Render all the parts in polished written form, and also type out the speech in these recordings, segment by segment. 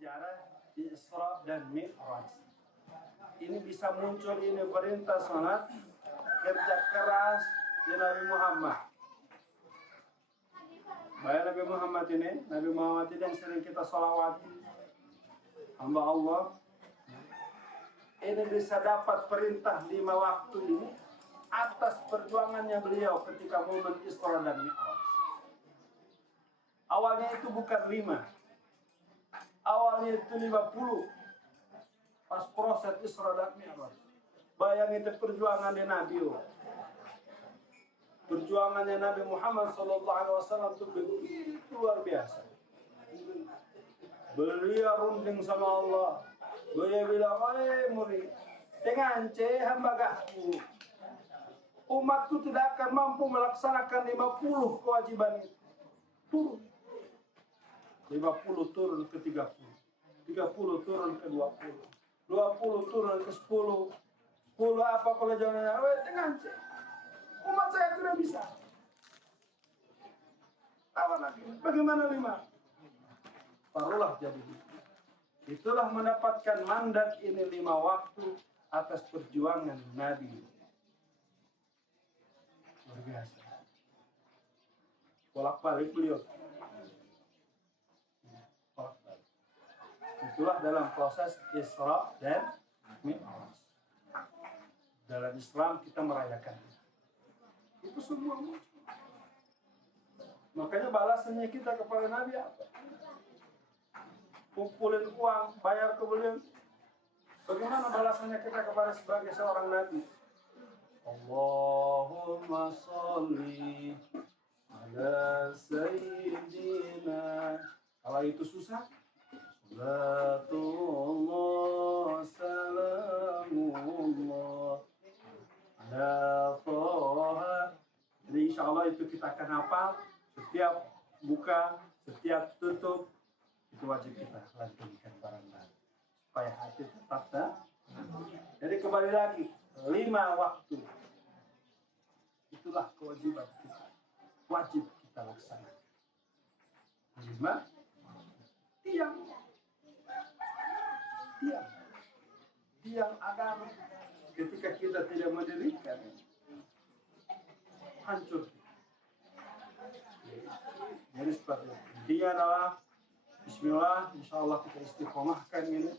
sejarah Isra dan Mi'raj. Ini bisa muncul ini perintah salat, kerja keras di Nabi Muhammad. Baik Nabi Muhammad ini yang sering kita salawati, hamba Allah. Ini bisa dapat perintah 5 waktu ini atas perjuangannya beliau ketika momen Isra dan Mi'raj. Awalnya itu bukan 5, awalnya itu 50. Pas proses Isra dan Mi'raj. Bayangin itu perjuangan di Nabi. Perjuangannya Nabi Muhammad SAW itu begitu luar biasa. Beliau runding sama Allah. Beliau bilang, "Wahai murid, dengan hamba gahku, umatku tidak akan mampu melaksanakan 50 kewajiban itu. Turun. 50 turun ke 30. 30 turun ke 20. 20 turun ke 10. 10 apa kalau jawabannya? Dengan umat saya tidak bisa. Apa lagi? Bagaimana 5? Barulah jadi. Itulah mendapatkan mandat ini 5 waktu atas perjuangan Nabi. Luar biasa. Bolak-balik beliau. Bolak-balik. Itulah dalam proses Isra dan Mi'raj. Dalam Islam kita merayakan. Itu semua muncul. Makanya balasannya kita kepada Nabi apa? Kumpulin uang, bayar ke beliau. Bagaimana balasannya kita kepada sebagai seorang Nabi? Allahumma sholli ala sayyidina. Kalau itu susah, salatullah salamullah ala toha. Jadi insya Allah itu kita akan hafal setiap buka, setiap tutup. Itu wajib kita lantunkan barang-barang supaya hati tetap Jadi kembali lagi 5 waktu. Itulah kewajiban kita. Wajib kita laksanakan. 5 tiang agama. Ketika kita tidak mendirikan, hancur. Jadi seperti itu. Intinya adalah Bismillah, insya Allah kita istiqomahkan ini.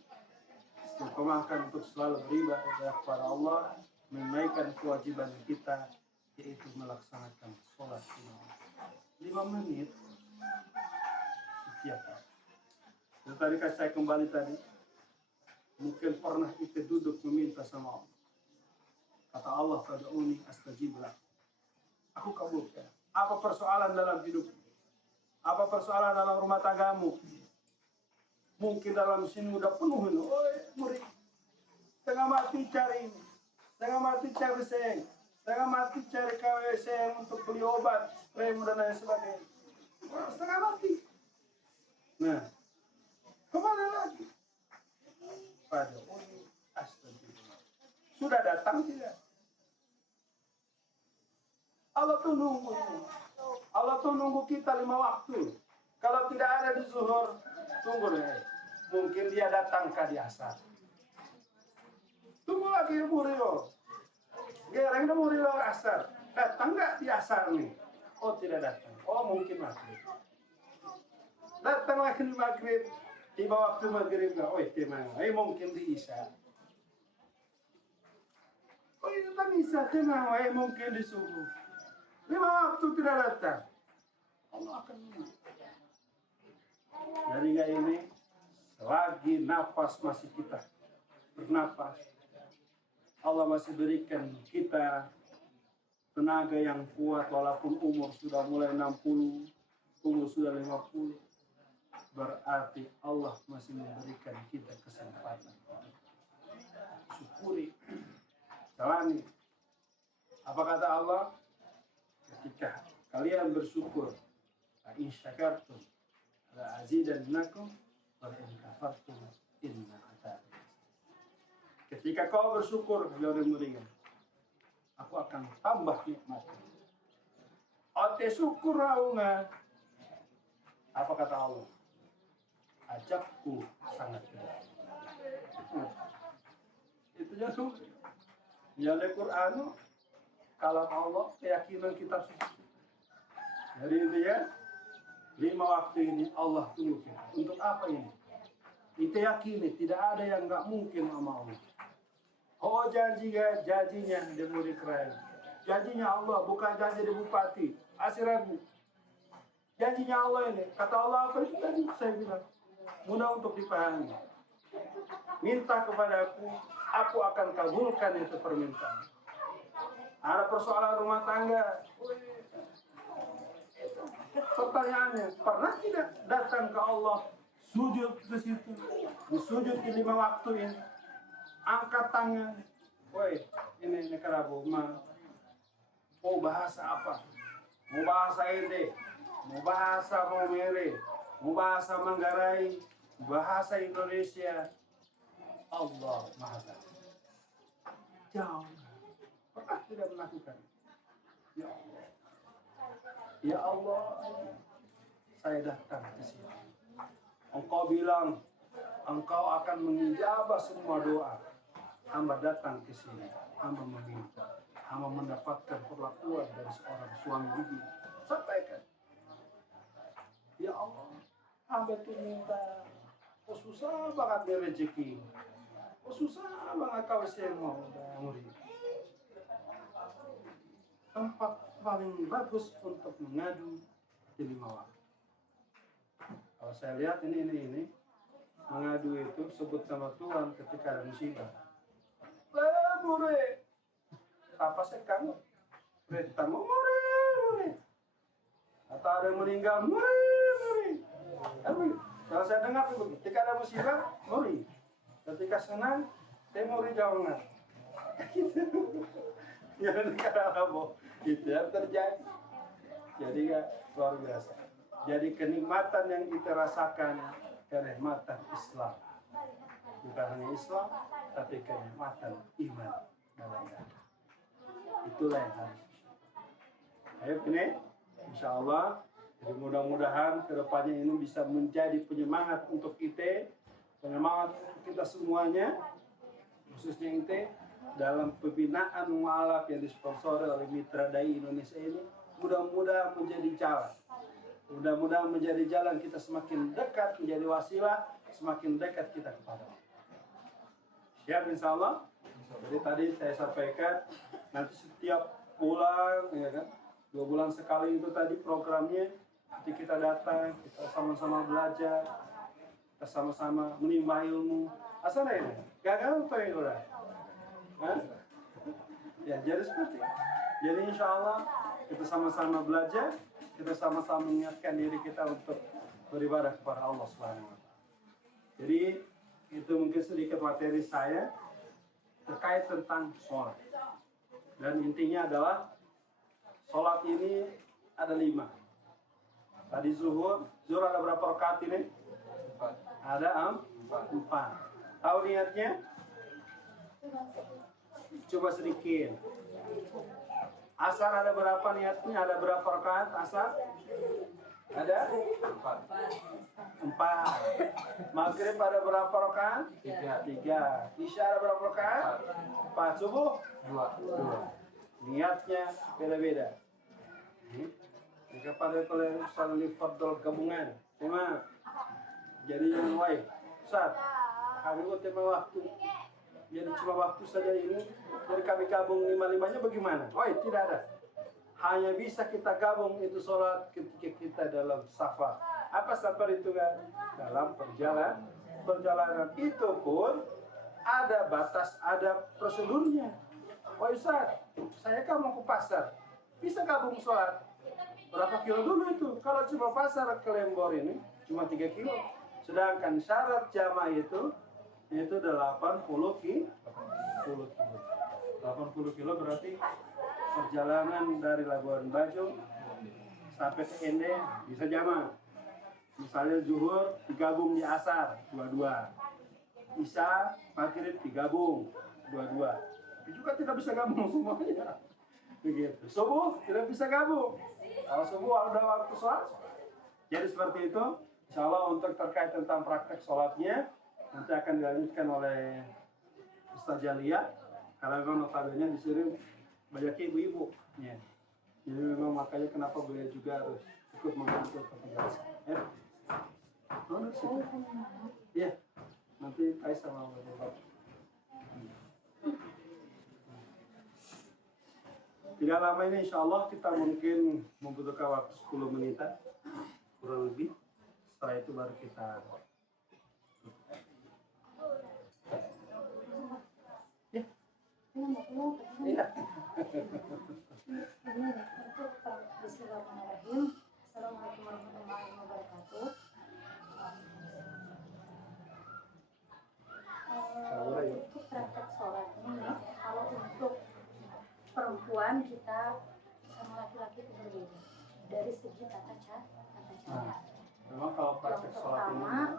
Istiqomahkan untuk selalu beribadah kepada Allah, menunaikan kewajiban kita, yaitu melaksanakan sholat 5 menit setiap hari. Dan tadi saya kembali tadi, mungkin pernah kita duduk meminta sama Allah. Kata Allah, fad'uni astajib lakum. Aku kabulkan. Apa persoalan dalam hidupmu? Apa persoalan dalam rumah tanggamu? Mungkin dalam sini udah penuh ini. Murid, setengah mati cari ini, setengah mati cari seng, setengah mati cari KWC untuk beli obat, spray dan lain sebagainya. Setengah mati. Nah, kemana lagi? Pada astagfirullah. Sudah datang tidak? Allah tuh nunggu. Allah tuh nunggu kita 5 waktu. Kalau tidak ada di zuhur, tunggu deh. Mungkin dia datang ke di asar. Tunggu lagi Murilo. Gereng dah Murilo asar. Datang nggak di asar nih? Oh tidak datang. Oh mungkin maghrib. Datang lagi di maghrib. Tiba waktu maghrib nggak? Oh itu mana? Mungkin di isya. Oh itu kan isya. Mungkin di subuh. 5 waktu tidak datang. Allah akan menang. Dari ini, selagi nafas masih kita bernapas, Allah masih berikan kita tenaga yang kuat walaupun umur sudah mulai 60, umur sudah 50. Berarti Allah masih memberikan kita kesempatan. Syukuri, jalani. Apa kata Allah? Ketika kalian bersyukur, in syakartum la azidannakum wa in kafartum inna adzabi. Ketika kau bersyukur, beliau meringan, aku akan tambah nikmat. Ote syukur raunga. Apa kata Allah? ajabku sangat berat. Itu jatuh. Ya Al-Quran, kalam Allah, keyakinan kitab suci. Jadi intinya 5 waktu ini Allah tunggu kita. Untuk apa ini? Kita yakini tidak ada yang nggak mungkin sama Allah. Oh janjinya dia mau dikerain. Janjinya Allah bukan janji di bupati. Asirabu. Janjinya Allah ini. Kata Allah apa itu tadi saya bilang. Mudah untuk dipahami. Minta kepadaku, aku akan kabulkan itu permintaan. Ada persoalan rumah tangga. Pertanyaannya, pernah tidak datang ke Allah, sujud ke situ, sujud di 5 waktu ini, angkat tangan, woi ini kerabu, mau bahasa apa? Mau bahasa Ende, mau bahasa Maumere, mau bahasa Manggarai, bahasa Indonesia, Allah Maha Tahu. Jauh, pernah tidak melakukan? Ya Allah. Ya Allah, saya datang ke sini. Engkau bilang, engkau akan mengijabah semua doa. Hamba datang ke sini, hamba meminta, hamba mendapatkan perlakuan dari seorang suami ibu. Sampaikan. Ya Allah, hamba itu minta, oh susah banget dia rezeki. Oh susah banget kau saya mau murid. Tempat paling bagus untuk mengadu di 5 waktu. Kalau saya lihat ini mengadu itu sebut nama Tuhan ketika ada musibah. Mure, apa sih kamu? Beritamu mure. Atau ada yang meninggal mure. Kalau saya dengar itu ketika ada musibah mure. Ketika senang saya mure jangan. Gitu. Yang karena itu yang terjadi. Jadi ya luar biasa. Jadi kenikmatan yang kita rasakan kenikmatan Islam. Bukan hanya Islam, tapi kenikmatan iman dalam dada. Itulah yang harus. Ayo ini, insya Allah. Jadi mudah-mudahan kedepannya ini bisa menjadi penyemangat untuk kita, penyemangat kita semuanya, khususnya kita. Dalam pembinaan mualaf yang disponsori oleh Mitra Dai Indonesia ini, mudah-mudahan menjadi jalan. Mudah-mudahan menjadi jalan kita semakin dekat, menjadi wasilah, semakin dekat kita kepada Allah. Siap insya Allah? Jadi tadi saya sampaikan, nanti setiap bulan, ya kan, 2 bulan sekali itu tadi programnya, nanti kita datang, kita sama-sama belajar, kita sama-sama menimba ilmu. Asal ini, gagal apa ya udah? Ya jadi seperti itu. Jadi insya Allah kita sama-sama belajar, kita sama-sama mengingatkan diri kita untuk beribadah kepada Allah Subhanahu wa Ta'ala. Jadi itu mungkin sedikit materi saya terkait tentang sholat. Dan intinya adalah sholat ini ada 5. Tadi zuhur ada berapa rakaat ini? 4. Ada 4. Tahu niatnya? Coba sedikit. Asar ada berapa niatnya? Ada berapa rakaat asar? Ada? 4. Maghrib ada berapa rakaat? 3. Isya ada berapa rakaat? 4. Subuh? 2. Niatnya beda-beda. Jika pada kalau salli fardhu gabungan, tema. Jadi yang lain. Ustaz, kami mau tema waktu. Jadi cuma waktu saja ini, jadi kami gabung 5-5-nya bagaimana? Oh tidak ada. Hanya bisa kita gabung itu sholat ketika kita dalam safar. Apa safar itu kan? Dalam perjalanan itu pun ada batas, ada prosedurnya. Oh Ustaz, saya kan mau ke pasar, bisa gabung sholat. Berapa kilo dulu itu? Kalau cuma pasar ke Lembor ini, cuma 3 kilo. Sedangkan syarat jamaah itu 80 kilo. 80 kilo berarti perjalanan dari Labuan Bajo sampai ke Ende bisa jamaah. Misalnya zuhur digabung di asar 22. Isya maghrib digabung 22. Tapi juga tidak bisa gabung semuanya. Begitu. Subuh tidak bisa gabung. Kalau subuh ada waktu sholat. Jadi seperti itu. Insya Allah untuk terkait tentang praktek sholatnya nanti akan dilanjutkan oleh Ustaz Jalia, karena memang notabene di sini banyak ibu-ibu. Ya. Jadi memang makanya kenapa beliau juga harus ikut membantu penjelasan. Ya. Iya, nanti Ais sama Bapak. Tidak lama ini insya Allah kita mungkin membutuhkan waktu 10 menitan kurang lebih. Setelah itu baru kita iya. Bismillahirrahmanirrahim. Assalamualaikum warahmatullahi wabarakatuh. Untuk praktek sholat ini, kalau untuk perempuan kita sama laki-laki itu berbeda dari segi tata cara. Memang kalau Yang praktek sholat pertama, ini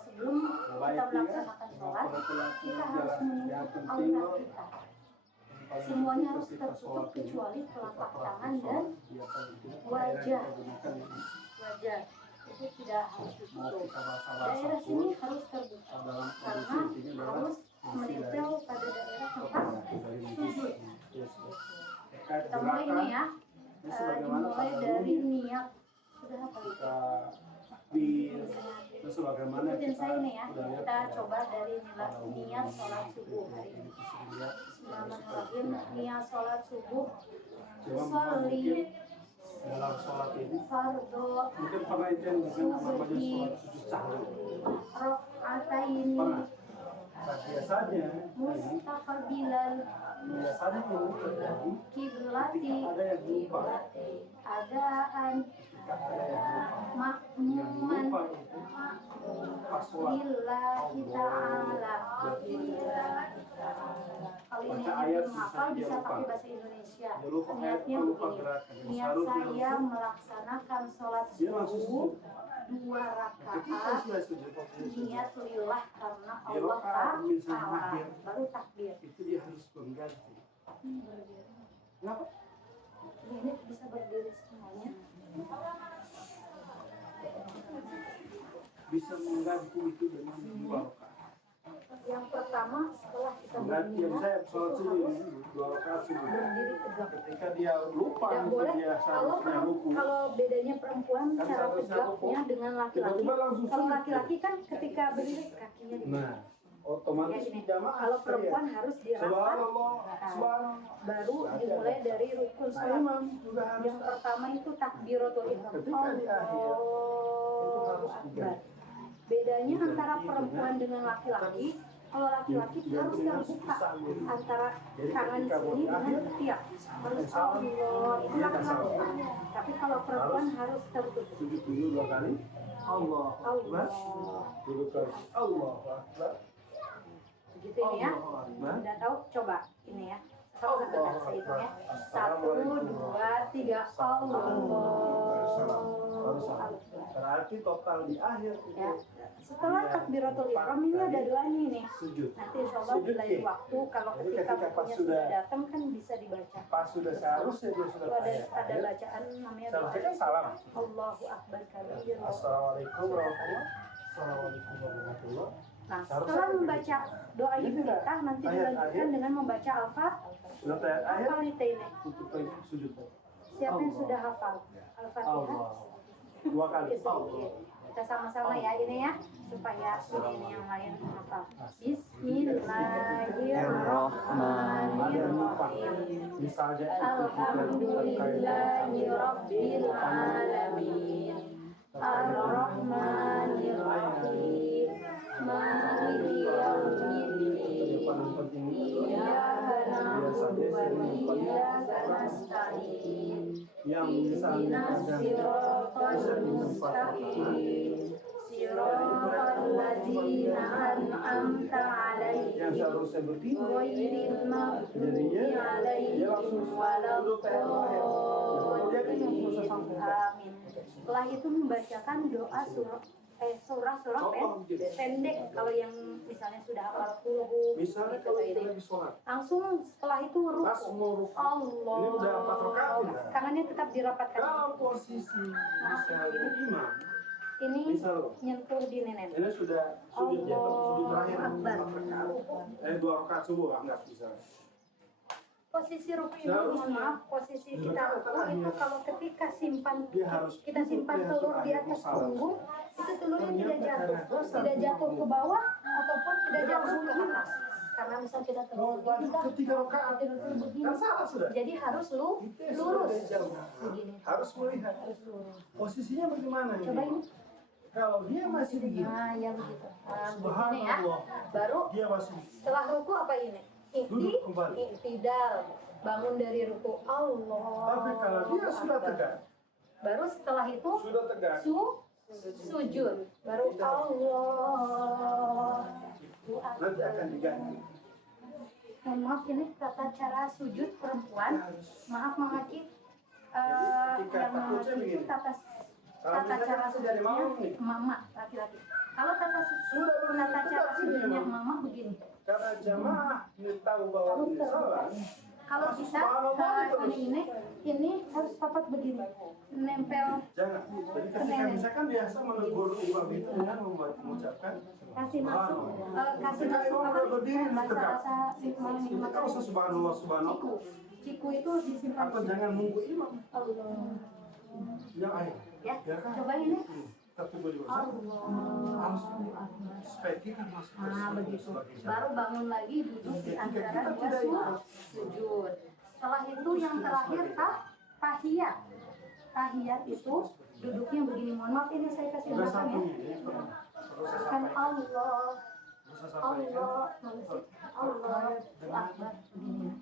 sebelum kita melaksanakan sholat, kita harus menutup aurat kita. Semuanya harus tertutup kecuali telapak tangan dan wajah. Wajah itu tidak harus ditutup. Daerah sini harus terbuka karena harus menempel pada daerah tempat sujud. Kita mulai ini ya, dimulai dari niat. Sudah apa itu? Ikutin saya ini ya, kita coba dari niat sholat subuh hari ini. Bismillahirrahmanirrahim. Niat sholat subuh, sholli dalam sholat ini fardu mungkin pernah itu yang namanya sholat sujud sahwi. rakaataini Biasanya mustaqbilal biasanya ini terjadi kiblati ketika ada yang lupa, adaan ketika ada yang makmuman lupa itu pas sholat. lillahi ta'ala. Kalau ini belum hafal bisa pakai bahasa Indonesia. Niatnya begini, niat saya melaksanakan sholat subuh 2 rakaat, niat lillah karena Allah Ta'ala, baru takbir. Itu dia harus mengganti. Kenapa? Ini bisa berdiri semuanya. Bisa mengganti itu dengan 2 rakaat. Yang pertama setelah kita Mengganti yang saya sholat subuh ini 2 rakaat subuh. berdiri tegak. Ketika dia lupa, Tidak boleh. dia seharusnya ruku. Kalau bedanya perempuan Kan cara seharusnya tegaknya ruku. dengan laki-laki. Tiba-tiba langsung Kalau sujud. laki-laki kan ketika berdiri kakinya di Nah, otomatis gini. jamaah Kalau perempuan harus dirapat, subhanallah, subhanallah. baru dimulai dari rukun Nah, sholat. imam juga harus Yang pertama itu takbiratul ihram. ketika di akhir itu harus Akbar. diganti. Bedanya antara perempuan dengan laki-laki, kalau laki-laki harus terbuka antara tangan sini dengan ketiak. Harus Allah, itu laki-laki. Tapi kalau perempuan harus tertutup. Sujud dulu 2 kali. Allah Akbar. Dulu kali. Allah Akbar. Begitu ini ya. Udah tahu? Coba ini ya. Satu-satu saya hitung ya. 1, 2, 3. Allah. Berarti total di akhir itu Ya. Setelah takbiratul ihram ini ada doanya ini. sujud. Nanti insya Allah di lain waktu kalau Jadi ketika ketika pas bukunya sudah- sudah datang kan bisa dibaca. Pas sudah seharusnya dia sudah Itu ada akhir. bacaan namanya Seharusnya doa kan salam. Allahu Akbar kabir. Assalamualaikum warahmatullahi Assalamualaikum warahmatullahi. Nah, setelah membaca doa iftitah nanti Ayat dilanjutkan akhir. dengan membaca Al-Fatihah. Sudah ayat akhir Al-Fatihah. untuk sujud. Siapa yang Allah. sudah hafal Al-Fatihah? Allah. 2 kali. Oke, sedikit. Kita sama-sama ya ini ya supaya ini yang lain hafal. Bismillahirrahmanirrahim. Misalnya Alhamdulillahirabbil alamin. Ar-Rahmanir-Rahim. Maliki yaumiddin. Iyyaka na'budu wa iyyaka nasta'in. Ihdinas siratal mustaqim. Siratal ladzina an'amta 'alaihim. yang seharusnya berdiri Ghairil maghdubi 'alaihim waladdallin. Amin. Setelah itu membacakan doa surah pendek kalau yang misalnya sudah hafal kulhu misalnya gitu kalau ini. kita lagi sholat Langsung setelah itu langsung ruku. mau ruku. Allah. Ini udah 4 rakaat ya? Tangannya tetap dirapatkan. Kalau posisi misalnya imam ini Misal, nyentuh di nenek. ini sudah di atas sujud terakhir. Akbar. 2 rakaat subuh anggap misalnya. Posisi ruku ini, mohon maaf, posisi kita ruku itu kalau ketika kita simpan telur di atas punggung, itu telurnya tidak jatuh ke bawah ataupun tidak jatuh ke atas. Karena misal kita telur Ketiga rakaat begini, kan salah sudah. jadi harus lurus begini. Harus melihat Harus lurus. posisinya bagaimana ini. Coba ini. Kalau dia masih begini, Nah, ya begitu. Nah, begini ya. subhanallah, Baru dia masih setelah ruku apa ini? Duduk kembali. Iktidal. Bangun dari ruku. Allah. Tapi kalau dia sudah tegak, Baru setelah itu sudah tegak, sujud. Baru Allah. nanti akan diganti. Mohon maaf, ini tata cara sujud perempuan. Maaf Mama Cik. Ketika Yang Mama takutnya Cik itu begini. tata misalkan cara masih dari mama nih. sujudnya Mama laki-laki. Kalau tata Sudah cara tegak sujudnya begini, Mama begini. Karena jamaah ini tahu bahwa Harus ini salah. Kalau bisa ini harus papat begini, nempel, Jangan. Jadi ketika misalkan biasa menegur imam itu dengan mengucapkan kasih masuk Ketika apa imam udah berdiri bahasa tegak. bahasa Ketika kau subhanallah subhanallah, ciku itu disimpan. atau jangan nunggu imam. Allah. Yang ayo. Ya, kan? coba ini. Tertunggu di bawah. Harus Allah. supaya kita masuk Nah, begitu. Baru bangun lagi duduk di antara kita dua tidak sujud. Setelah itu yang terakhir tahiyat. Tahiyat itu duduknya begini. Mohon maaf ini saya kasih Udah belakang ya. satunya ini perlu saya Kan sampaikan. Allah, Perlu saya sampaikan Allah, manusia, Allah, Akbar begini.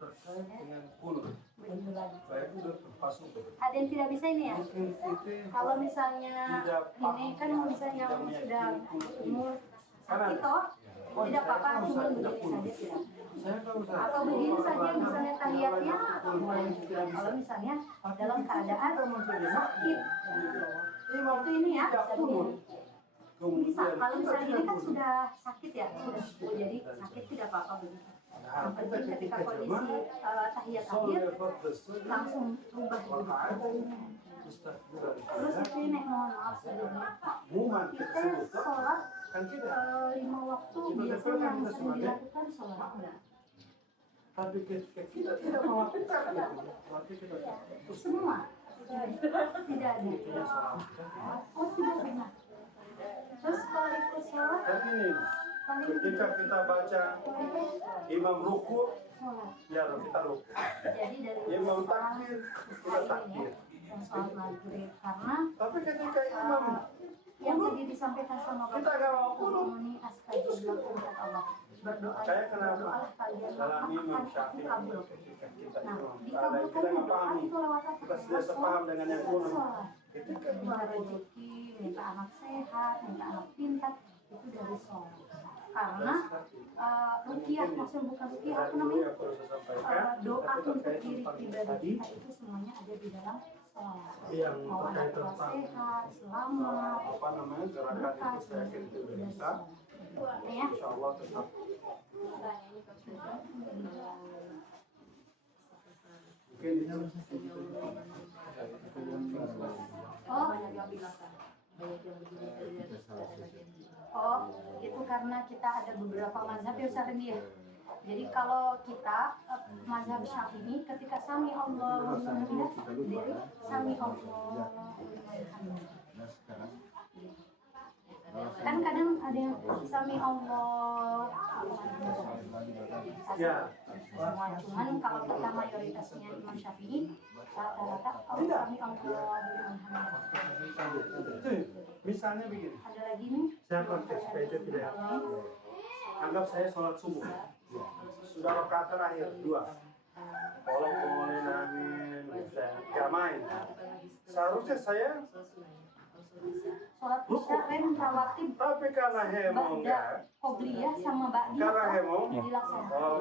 terkait dengan kunut. Begitu lagi. Saya itu sudah terpasung. Ada yang tidak bisa ini ya? Mungkin itu Kalau misalnya ini kan misalnya yang sudah umur sakit toh, tidak apa-apa, cuma begini saja tidak. saya kalau saya Atau begini saja misalnya tahiyatnya boleh. Kalau misalnya dalam keadaan sakit, itu ini ya, bisa. Kalau misalnya ini kan sudah sakit ya, sudah sepuh, jadi sakit tidak apa-apa begitu. Yang penting ketika kondisi tahiyat akhir langsung rubah terus itu nek mohon maaf sebelumnya kita sholat kan kita 5 waktu biasanya yang sering dilakukan sholat tapi ketika kita tidak melakukan itu berarti kita semua tidak ada. Oh tidak pernah. Terus kalau ikut sholat dan ini ketika kita baca imam ruku sholat. ya kita ruku Jadi dari imam takbir kita takbir yang sholat maghrib karena tapi ketika imam yang tadi disampaikan sama Bapak kita gak mau kunut ini astagfirullah kata Allah berdoa saya kenapa berdoa kalian dalam maka imam akan aku syafi'i kabul. ketika kita Nah, imam kalau dikabulkan kita nggak doa pahami itu lewat apa? kita sudah sepaham dengan yang kunut Sholat. ketika Minta rezeki, minta anak sehat, minta anak pintar itu dari sholat. Karena ruqyah maksudnya bukan ruqyah apa namanya? Doa untuk diri pribadi kita itu semuanya ada di dalam sholat. yang Mau anak terkait tua tentang sehat, selamat, apa namanya gerakan itu saya yakin itu udah bisa ya. insya Allah tetap mungkin ini Oh, itu karena kita ada beberapa mazhab ya Ustaz Rendi ya. Jadi kalau kita mazhab Syafi'i ketika sami Allah dari sami Allah kan kadang ada yang sami Allah ya semua cuman kalau kita mayoritasnya Imam Syafi'i rata-rata sami Allah itu misalnya begini ada lagi nih saya praktek supaya itu tidak anggap saya sholat subuh sudah rakaat terakhir 2 tolong pomonin amin saya gak main seharusnya saya sholat isya rem rawatib tapi karena hemong ba'da qobliyah sama ba'di karena hemong dilaksanakan. Kalau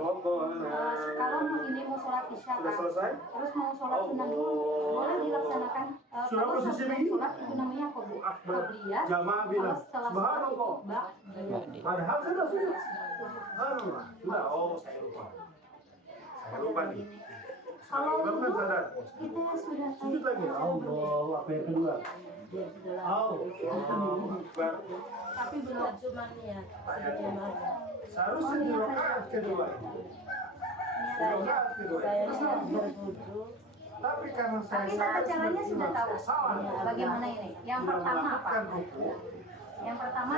mau ini mau sholat isya sudah selesai terus mau sholat sunnah dulu boleh dilaksanakan. Sudah Kalau posisi sebelum begini? sholat itu namanya qobliyah. jamaah Kalau bilang setelah sholat subhanallah itu ba'di. padahal sudah subhanallah sudah oh saya lupa nih Kalau Imam kan wudhu sadar. kita sudah tahu Sujud lagi. Allah, apa yang kedua? Akbar. tapi belum Cuma niat. Seharusnya di rakaat kedua. Di rakaat kedua. Saya Itu salah. berwudu. Tapi karena saya tapi tata caranya sudah tahu salah. bagaimana ini. Yang Tidak pertama apa? melakukan ruku. Yang pertama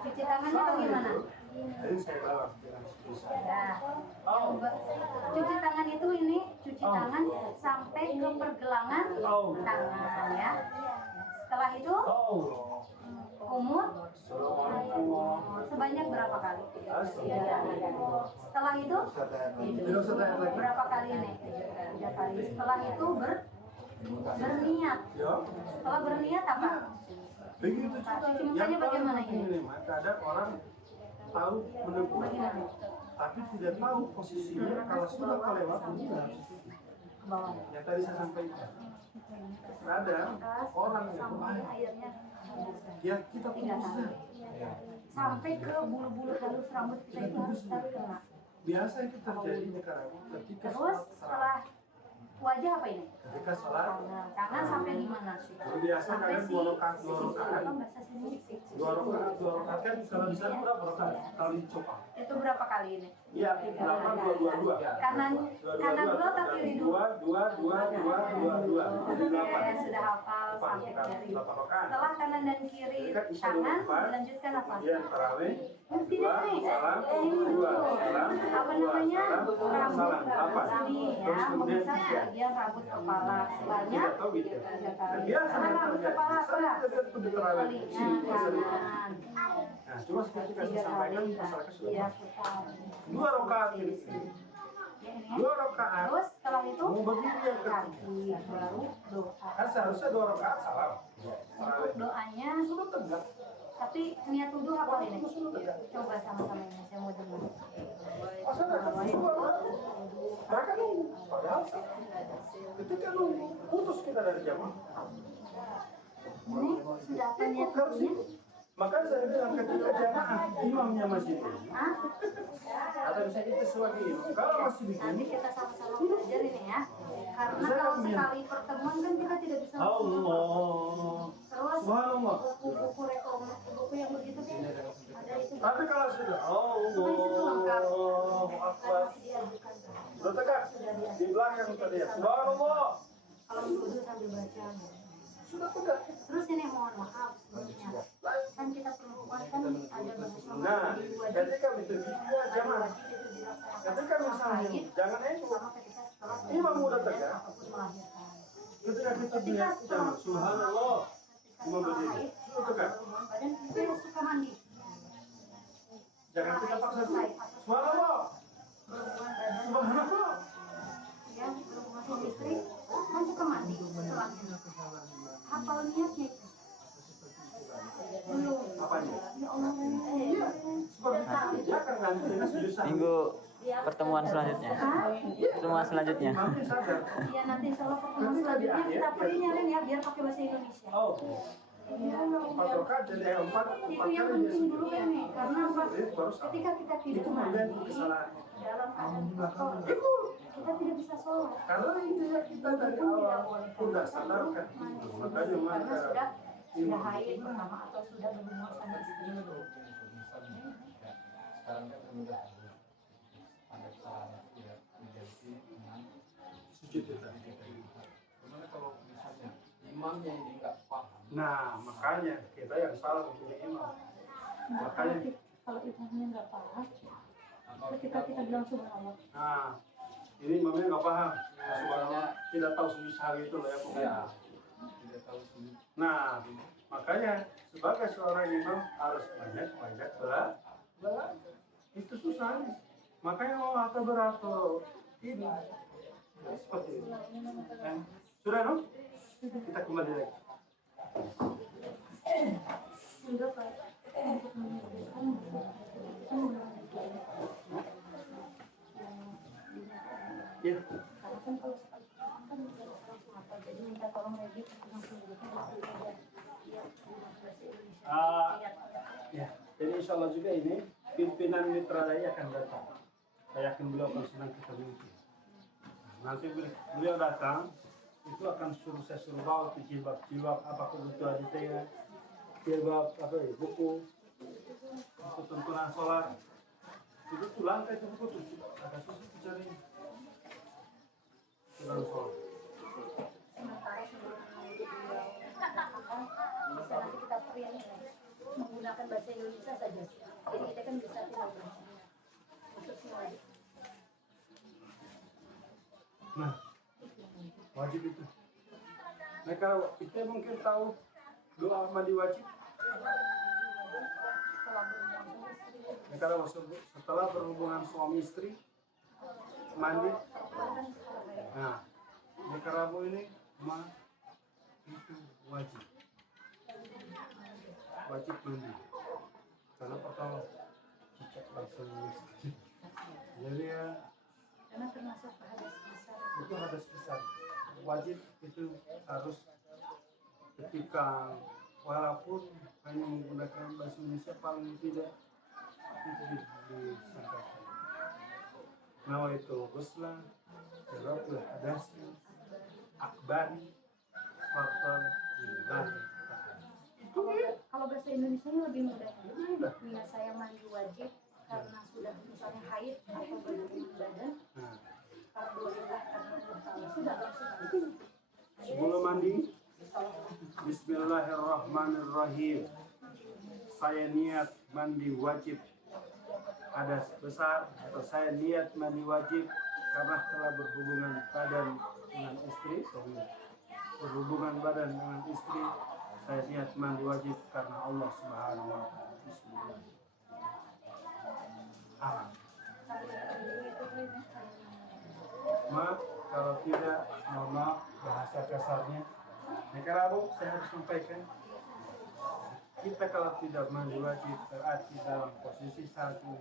cuci tangannya bagaimana? Jadi saya bawa dengan bisa. Ya. Oh, Cuci tangan itu ini cuci tangan sampai ke pergelangan tangan ya. Setelah itu oh. kumur Assalamualaikum. sebanyak berapa kali? Assalamualaikum. Setelah itu Tidak usah tanya lagi. berapa kali ini? 3 kali. Setelah itu berniat. Ya. Setelah berniat apa? Begitu juga. Cuci mukanya bagaimana ini? Kadang orang tahu menegur, Bagaimana? tapi tidak tahu posisinya kalau sudah kelewat benar. Ke bawah. Yang tadi saya sampaikan. Kadang orang yang Sampai airnya ya kita 3 putusnya. kali. Sampai ke bulu-bulu halus rambut kita itu harus terkena. Biasa itu terjadi sekarang ketika Terus setelah wajah apa ini? ketika sholat Tangan sampai di mana? biasa Sampai kadang si dua rakaat apa bahasa sini? dua rakaat kan kalau bisa berapa rakaat kali coba Itu berapa kali ini? iya berapa dua Kanan dua atau kiri dua? dua jadi delapan Oke, sudah hafal sampai dari. delapan rakaat Setelah kanan dan kiri tangan dilanjutkan apa? kemudian tarawih Tidak nih. salam Ini dua dulu. salam Apa namanya? salam Rambut apa sini ya, terus kemudian memisah tiga bagian rambut kepala sebanyak tidak tahu gitu 3 kali. biasa Sama yang rambut terjadi kepala saya apa? tidak tuh di tarawih Telinga sini sering. kanan. Nah, cuma ketika saya 3 sampaikan kali. masyarakat sudah Iya, paham. putar. Dua rakaat ini. Ya, ini ya. Dua rakaat. Terus setelah itu Mau berdiri yang ketiga. kaki baru doa. Kan seharusnya dua rakaat salam. Untuk doanya, Sudah tegak. tapi niat wudhu apa ini? Sudah tegak. Coba sama-sama ini, saya mau dengar. Masa nggak ketemu orang? Mereka nunggu. Padahal salah. Ketika nunggu, putus kita dari jamaah. Ini sudah apa niat Harus wudhunya? ikut. Makanya saya bilang ketika jamaah imamnya masih ini, Hah? atau bisa kita sebagai imam. Kalau masih Nanti begini, kita sama-sama belajar ini ya. Karena kalau sekali pertemuan kan kita tidak bisa langsung hafal. Allah. Terus Subhanallah. buku rekomendasi buku yang begitu kan ada itu. Tapi kalau sudah Kan Akbar. masih diajukan. Sudah tegak di belakang tadi ya. Subhanallah. Kalau wudhu sambil baca. Sudah tegak. Terus ini mohon maaf sebelumnya. Kan kita perempuan kan ada bahasa Nah, wajib ketika itu dia jamaah. itu dilaksanakan Ketika misalnya jangan itu. sama ketika setelah Imam udah tegak. ataupun melahirkan. Ketika kita lihat jamaah. Subhanallah. Imam berdiri. Sudah tegak. Badan kita suka mandi. Jangan kita paksa dulu. Subhanallah. Subhanallah. Ya, berhubungan suami istri kan suka mandi setelahnya. Hafal niatnya itu. Belum. Apanya? Ya Allah. Iya. Seperti dia akan ganti dengan sujud sahwi. Minggu pertemuan selanjutnya. Hah? Pertemuan selanjutnya. Imamnya sadar. Iya nanti insya Allah pertemuan selanjutnya kita pilihnya Ren ya biar pakai bahasa Indonesia. Oh. 4 rakaat jadi 4 Itu yang penting dulu kan nih karena apa? Ketika kita tidak itu mandi kemudian kesalahan. dalam keadaan kotor, kita tidak bisa sholat. Karena intinya kita dari awal sudah sadarkan. Makanya Karena maka sudah haid pertama atau sudah berhubungan sama istri. Sekarang kan mudah ada kesalahan tidak diganti dengan sujud kita. Gimana kalau misalnya imamnya ini nggak paham? Nah, makanya kita yang salah memilih imam. Makanya Kalau imamnya nggak paham, ketika kita bilang subhanallah, nah, ini imamnya nggak paham. Subhanallah, tidak tahu sujud sahwi itu loh ya pokoknya. Ya, tidak tahu sujud. Nah, makanya sebagai seorang imam harus banyak belajar. Itu susahnya. Makanya mau atau berato ini seperti itu. Sudah no? Kita kembali lagi. sehingga Pak, untuk menyebutkan Ya. karena kan kalau sekali kan tidak langsung apa, jadi minta tolong lagi langsung duduknya langsung aja. Iya, bahasa Indonesia. Ya. Jadi insya Allah juga ini pimpinan mitra daya akan datang. Saya yakin beliau akan senang ketemu itu. Nanti beliau datang, itu akan saya suruh bawa ke jilbab apa kebutuhan detail, jilbab apa ya, buku tuntunan sholat. Itu pulang itu buku tuh agak susah dicari. Tuntunan sholat. Sementara sebelum beliau mengatakan bisa nanti kita print menggunakan bahasa Indonesia saja. Jadi kita kan bisa tinggal bacanya untuk semua. Nah, wajib itu. Nah, kalau kita mungkin tahu doa mandi wajib. Nah, kalau setelah berhubungan suami istri mandi. Nah, di kerabu ini itu wajib mandi. Karena pertama cicak langsung istri. Jadi ya. Karena termasuk hadas besar. Itu hadas besar. Wajib itu harus ketika walaupun hanya menggunakan bahasa Indonesia paling tidak itu disampaikan. Nawa itu gusla, jarabul hadasi, akbari, faktor, lillahi. Kalau bahasa Indonesia ini lebih mudah. Mudah. Bila saya mandi wajib karena sudah misalnya haid atau berhubungan badan, alhamdulillah karena bertahun sudah langsung. Sebelum mandi, Bismillahirrahmanirrahim. Saya niat mandi wajib hadas besar, atau saya niat mandi wajib karena telah berhubungan badan dengan istri. Berhubungan badan dengan istri, saya niat mandi wajib karena Allah Subhanahu wa Ta'ala. Bismillah. Aman. Maaf kalau tidak, mohon maaf bahasa kasarnya. Nekarabu saya harus sampaikan. Kita kalau tidak mandi wajib berarti dalam posisi satu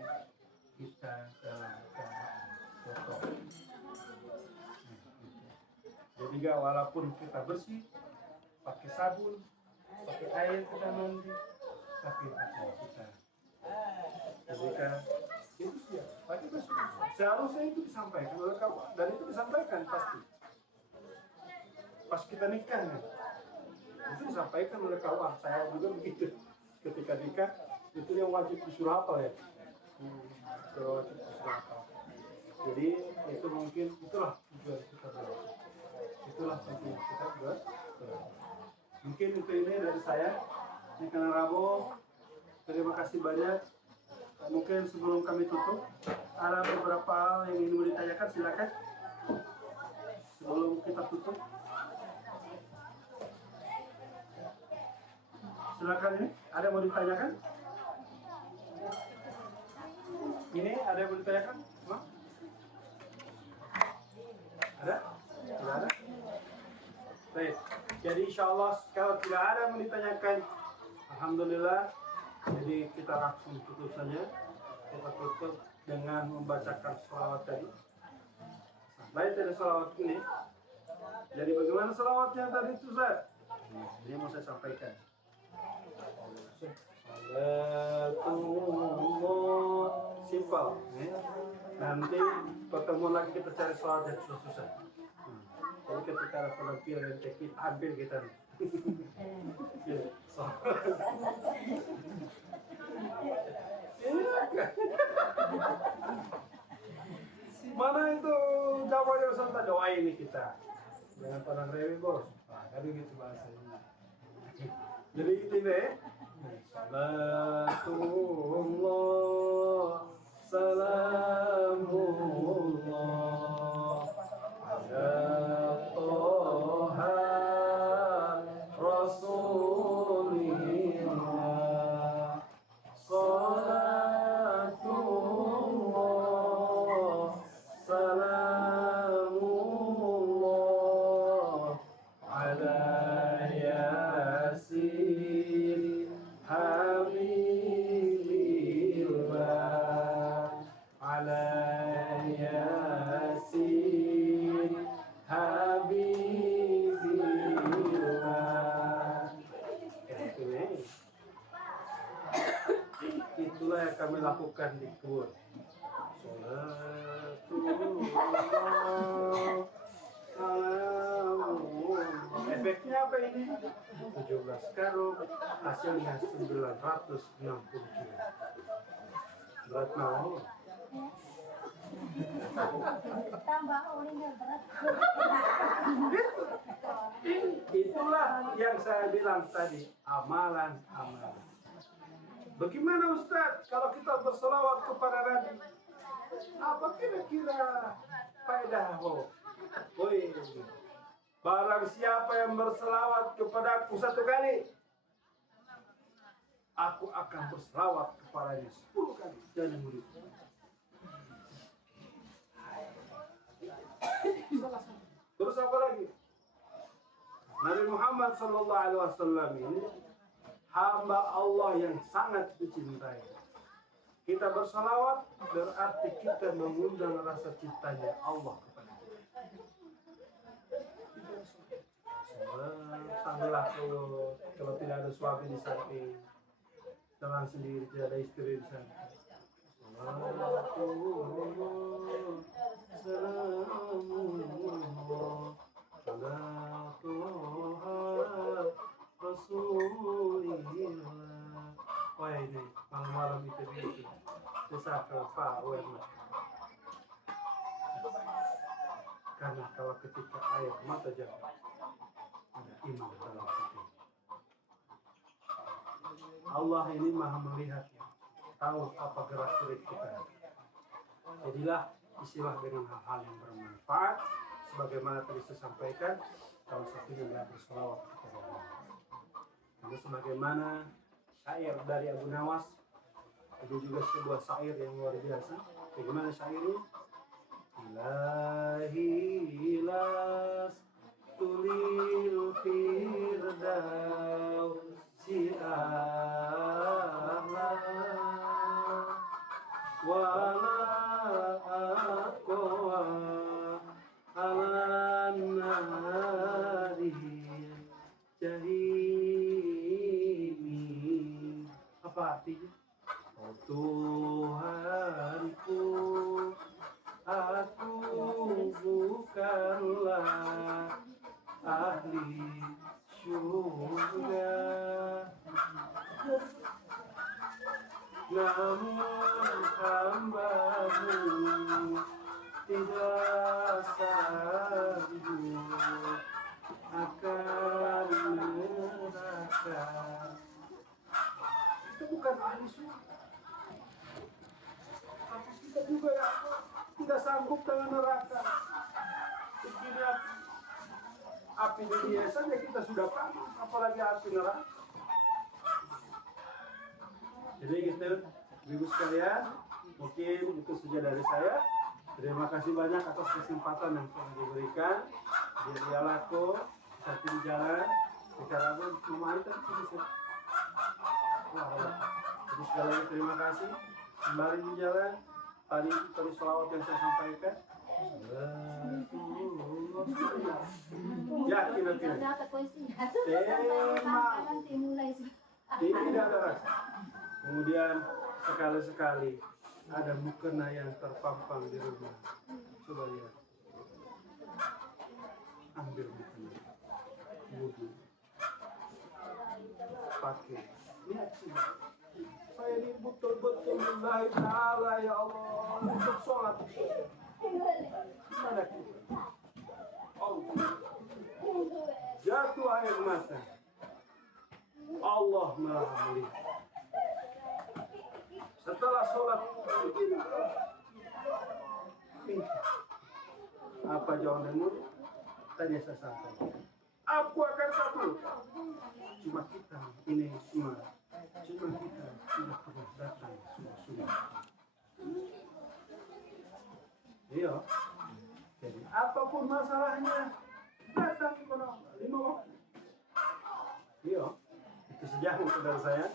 kita dalam keadaan kotor. Jadi walaupun kita bersih, pakai sabun, pakai air kita mandi, tapi hati kita. Ketika itu siap, pakai bersih. Seharusnya itu disampaikan oleh kawan dan itu disampaikan pasti. Pas kita nikah kan, itu disampaikan oleh kawan. Saya juga begitu. Ketika nikah itu yang wajib disuruh apa ya? Wajib disuruh apa? Jadi itu mungkin itulah tujuan kita belajar. Itulah tujuan kita belajar. Mungkin itu ini dari saya. Ini karena Rabo. Terima kasih banyak. Mungkin sebelum kami tutup, ada beberapa hal yang ingin mau ditanyakan, silakan. Sebelum kita tutup. Silakan ini, ada yang mau ditanyakan? Ini ada yang mau ditanyakan? Ma? Ada? Tidak ada? Baik. Jadi insya Allah kalau tidak ada yang mau ditanyakan, alhamdulillah. Jadi kita langsung tutup saja. Kita tutup dengan membacakan sholawat tadi. Baik dari sholawat ini. Jadi bagaimana sholawatnya tadi itu Ustaz? Ini mau saya sampaikan. Simpel. Nanti ketemu lagi kita cari sholawat yang susah-susah. Jadi ketika ada penampilan yang teknik, ambil kita nih. Mana itu jawabannya Ustaz? Doa ini kita. Jangan pernah remeh bos. Nah, kan gitu bahasanya. Jadi itu deh. Salatullah, salamullah ala Toha Rasulillah. Salatullah, salamullah ala Yasin Habibillah, ala Yasin Habibillah. Itulah yang kami lakukan di kubur. Salat Efeknya apa ini? 17 karung, hasilnya 960 kilo. Berat mau. Tambah olinya berat. Itulah yang saya bilang tadi, amalan-amalan. Bagaimana Ustaz kalau kita berselawat kepada Nabi? Apa kira-kira faedah? Woi, barang siapa yang berselawat kepadaku 1 kali, aku akan berselawat kepadanya 10 kali. Jangan murid. Terus apa lagi? Nabi Muhammad SAW ini hamba Allah yang sangat dicintai. Kita bersalawat berarti kita mengundang rasa cintanya Allah kepada kita. Sambillah kalau tidak ada suami di samping, jalan sendiri, tidak ada istri di samping. Wah ini malam-malam itu bisa ke Pak Werner. Karena kalau ketika air mata jatuh ada iman dalam hati. Allah ini maha melihat, tahu apa gerak-gerik kita. Jadilah istilah dengan hal-hal yang bermanfaat, sebagaimana tadi saya sampaikan, salah satunya adalah berselawat kepada Allah. Lalu sebagaimana syair dari Abu Nawas, itu juga sebuah syair yang luar biasa. Bagaimana syairnya? Ilahi las tulil firdausi a'la wala aqwa ala nari jahimi. Apa artinya? Oh Tuhanku, aku bukanlah ahli surga, namun hamba-Mu tidak sanggup akan neraka. Itu bukan ahli surga. Tapi kita juga tidak sanggup dengan neraka. Begini api dunia saja kita sudah panas, apalagi api neraka. Jadi gitu, ibu sekalian, mungkin itu saja dari saya. Terima kasih banyak atas kesempatan yang telah diberikan. Dia laku, satu di jalan, secara pun memainkan bisa. Jadi sekali lagi terima kasih. Kembali di jalan, tadi selawat yang saya sampaikan. Yakin. Tidak ada rasa. Kemudian sekali-sekali ada mukena yang terpampang di rumah. Coba lihat. Ambil mukena. Wudhu. Pakai. Lihat sini. Saya ini betul-betul lillahi ta'ala ya Allah untuk sholat. Mana kita? Allah. Jatuh air mata. Allah maha melihat. Setelah sholat apa jawabanmu? Tadi saya sampaikan. Aku akan kabul. Cuma kita ini semua. Cuma kita tidak pernah datang sungguh-sungguh. Iya. Jadi apapun masalahnya datang kepada Allah 5 waktu. Iya. Itu saja saudara saya.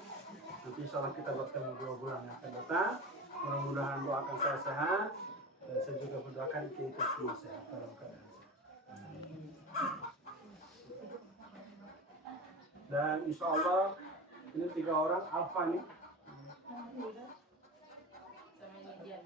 Nanti insya Allah kita bertemu 2 bulan yang akan datang. Mudah-mudahan doakan saya sehat. Dan saya juga berdoakan kita semua sehat dalam keadaan sehat. Dan insya Allah ini 3 orang Alfa nih. Sama ini Dian.